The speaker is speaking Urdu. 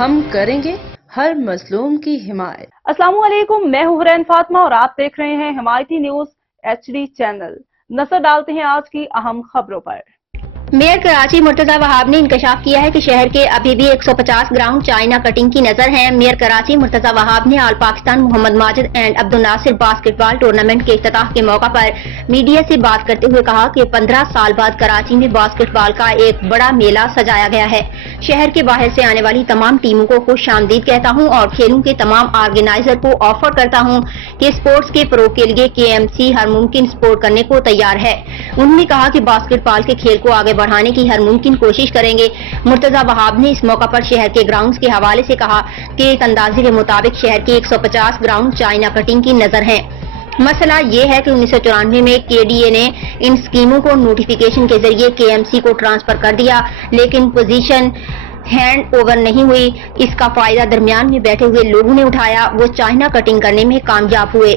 ہم کریں گے ہر مظلوم کی حمایت۔ السلام علیکم، میں ہوں حرین فاطمہ اور آپ دیکھ رہے ہیں حمایتی نیوز HD چینل۔ نظر ڈالتے ہیں آج کی اہم خبروں پر۔ میئر کراچی مرتضی وہاب نے انکشاف کیا ہے کہ شہر کے ابھی بھی 150 گراؤنڈ چائنا کٹنگ کی نظر ہیں۔ میئر کراچی مرتضی وہاب نے آل پاکستان محمد Majid and Abdul الناصر basket ball tournament کے افتتاح کے موقع پر میڈیا سے بات کرتے ہوئے کہا کہ 15 سال بعد کراچی میں باسکٹ بال کا ایک بڑا میلہ سجایا گیا ہے۔ شہر کے باہر سے آنے والی تمام ٹیموں کو خوش آمدید کہتا ہوں اور کھیلوں کے تمام آرگنائزر کو آفر کرتا ہوں کہ اسپورٹس کے فروغ کے لیے KMC ہر ممکن سپورٹ کرنے کو تیار ہے۔ انہوں نے کہا کہ باسکٹ بال کے کھیل کو آگے بڑھانے کی ہر ممکن کوشش کریں گے۔ مرتضی وہاب نے اس موقع پر شہر کے گراؤنڈز کے حوالے سے کہا کہ ایک اندازے کے مطابق شہر کے 150 گراؤنڈ چائنا کٹنگ کی نظر ہیں۔ مسئلہ یہ ہے کہ 1994 میں KDA نے ان اسکیموں کو نوٹیفیکیشن کے ذریعے KMC کو ٹرانسفر کر دیا، لیکن پوزیشن ہینڈ اوور نہیں ہوئی۔ اس کا فائدہ درمیان میں بیٹھے ہوئے لوگوں نے اٹھایا، وہ چائنا کٹنگ کرنے میں کامیاب ہوئے۔